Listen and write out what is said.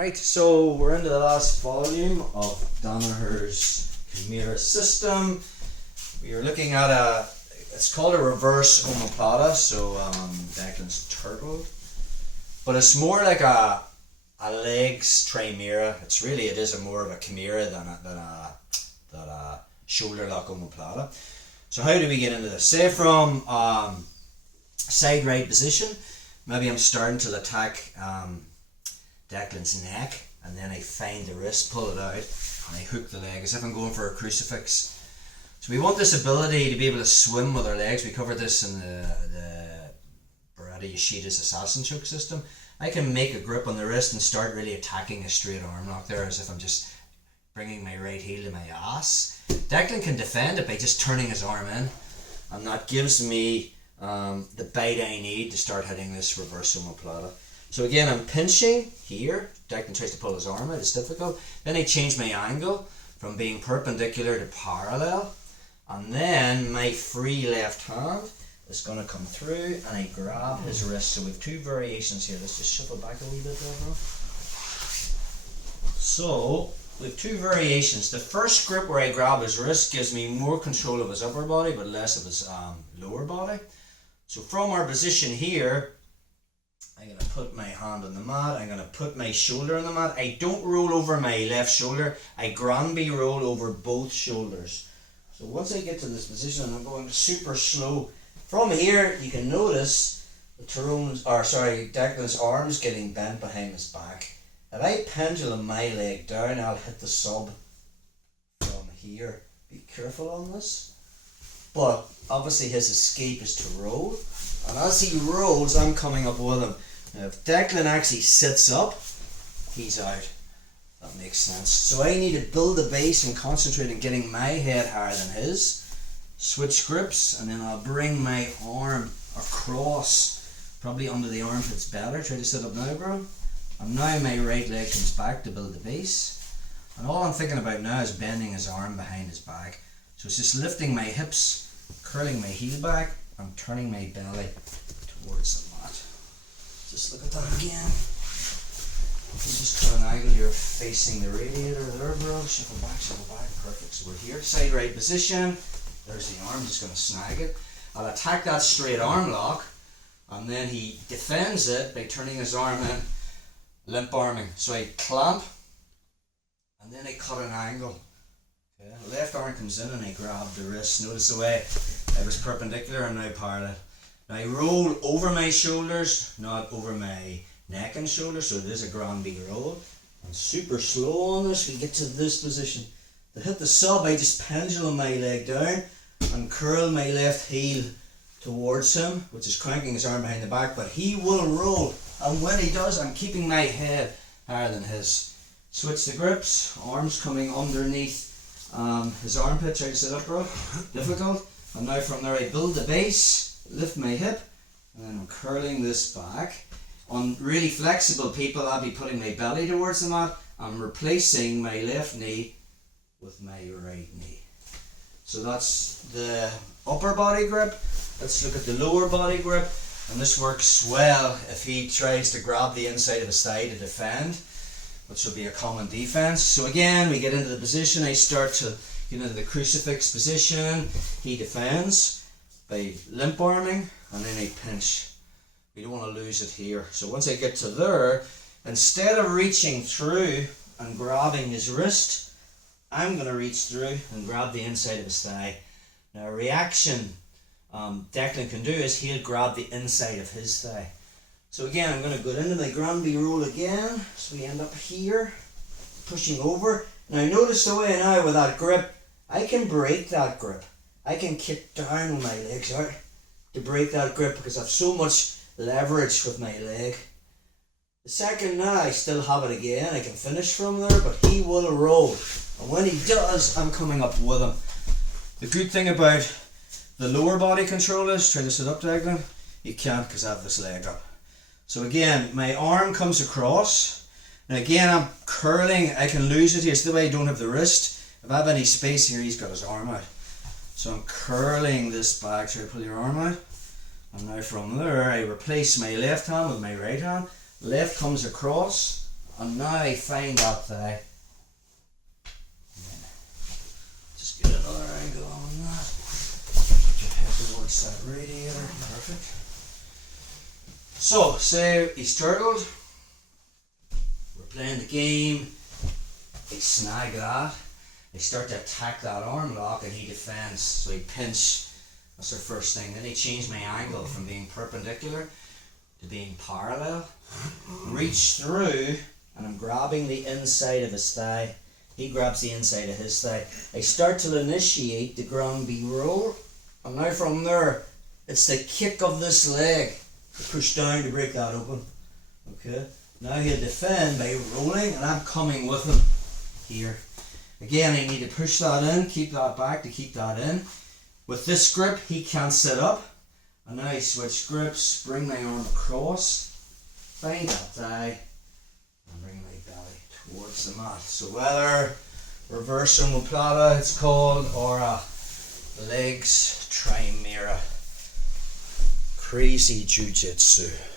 Right, so we're into the last volume of Danaher's Kimura system. We are looking at it's called a reverse omoplata, so Declan's turtle. But it's more like a legs trimera. It is more of a Kimura than a shoulder lock omoplata. So how do we get into this? Say from side right position, maybe I'm starting to attack Declan's neck, and then I find the wrist, pull it out, and I hook the leg as if I'm going for a crucifix. So we want this ability to be able to swim with our legs. We covered this in the Beretta Yoshida's assassin choke system. I can make a grip on the wrist and start really attacking a straight arm lock there as if I'm just bringing my right heel to my ass. Declan can defend it by just turning his arm in, and that gives me the bite I need to start hitting this reverse omoplata. So again, I'm pinching here. Declan tries to pull his arm out, it's difficult. Then I change my angle from being perpendicular to parallel. And then my free left hand is going to come through and I grab his wrist. So we have two variations here. Let's just shuffle back a wee bit there, bro. So we have two variations. The first grip where I grab his wrist gives me more control of his upper body but less of his lower body. So from our position here, I'm going to put my hand on the mat, I'm going to put my shoulder on the mat. I don't roll over my left shoulder, I Granby roll over both shoulders. So once I get to this position, and I'm going super slow, from here you can notice Declan's arms getting bent behind his back. If I pendulum my leg down, I'll hit the sub from here. Be careful on this. But obviously his escape is to roll, and as he rolls, I'm coming up with him. Now if Declan actually sits up, he's out. That makes sense. So I need to build the base and concentrate on getting my head higher than his. Switch grips, and then I'll bring my arm across, probably under the armpits better. Try to sit up now, bro. And now my right leg comes back to build the base. And all I'm thinking about now is bending his arm behind his back. So it's just lifting my hips, curling my heel back, and turning my belly towards the mat. Just look at that again. You can just put an angle, you're facing the radiator there, bro. Shuffle back, perfect. So we're here, side right position. There's the arm, just going to snag it. I'll attack that straight arm lock, and then he defends it by turning his arm in, limp arming. So I clamp, and then I cut an angle. Okay. Left arm comes in and I grab the wrist. Notice the way I was perpendicular and now parallel. Now I roll over my shoulders, not over my neck and shoulders, so it is a Granby roll. And super slow on this, we get to this position. To hit the sub, I just pendulum my leg down and curl my left heel towards him, which is cranking his arm behind the back, but he will roll. And when he does, I'm keeping my head higher than his. Switch the grips, arms coming underneath his armpit. Try to sit up, bro. Difficult. And now from there I build the base, lift my hip, and then I'm curling this back. On really flexible people, I'll be putting my belly towards the mat. I'm replacing my left knee with my right knee. So that's the upper body grip. Let's look at the lower body grip. And this works well if he tries to grab the inside of his thigh to defend, which will be a common defense. So again, we get into the position. I start to get into the crucifix position. He defends by limp arming, and then I pinch. We don't want to lose it here. So once I get to there, instead of reaching through and grabbing his wrist, I'm going to reach through and grab the inside of his thigh. Now a reaction Declan can do is he'll grab the inside of his thigh. So again, I'm going to go into my Granby roll again. So we end up here, pushing over. Now notice the way now with that grip, I can break that grip. I can kick down with my legs out to break that grip because I have so much leverage with my leg. The second now, I still have it again. I can finish from there, but he will roll. And when he does, I'm coming up with him. The good thing about the lower body control is, try to sit up, Declan. You can't because I have this leg up. So again, my arm comes across. Now again, I'm curling. I can lose it here. It's the way I don't have the wrist. If I have any space here, he's got his arm out. So I'm curling this back. Try to pull your arm out. And now from there, I replace my left hand with my right hand. Left comes across, And now I find that thigh. Just get another angle on that. Put your head towards that radiator. Perfect. So, say he's turtled. We're playing the game. They snag that. They start to attack that arm lock and he defends. So he pinch. That's their first thing. Then he changed my angle from being perpendicular to being parallel. Reach through and I'm grabbing the inside of his thigh. He grabs the inside of his thigh. I start to initiate the ground B roll. And now from there, it's the kick of this leg to push down to break that open. Okay. Now he'll defend by rolling and I'm coming with him here. Again, I need to push that in, keep that back to keep that in. With this grip, he can't sit up. And now I switch grips, bring my arm across, find that thigh, and bring my belly towards the mat. So whether reverse omoplata it's called, or a legs trimera. Crazy jiu-jitsu.